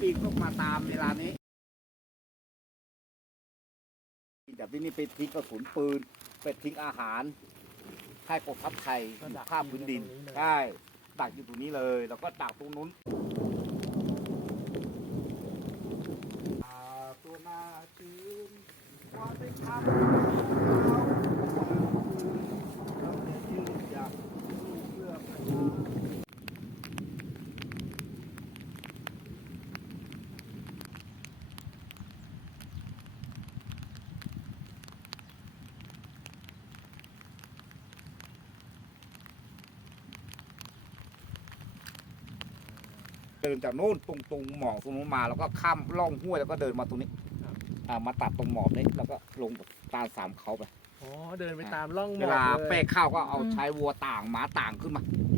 ปีกก็มาตามเวลานี้แบบนี้ไปทิ้งกระสุนปืนไปทิ้งอาหารให้กองทัพไทยอยู่ภาพพื้นดินใช่ดักอยู่ตรงนี้เลย แล้วก็ดักตรงนู้นตัวนาคืนว่าไปทำเราเราจะยืนหยัดสู้เพื่อประชา เดินจากโน่นตรงตรงหมอกตรงนู้นมาแล้วก็ข้ามล่องห้วยแล้วก็เดินมาตรงนี้อ่ามาตัดตรงหมอกนี้แล้วก็ลงตามสามเขาไปอ๋อเดินไปตามร่องหมเวอกลาเลย เป้ข้าวก็เอาใช้วัวต่างหมาต่างขึ้นมาอ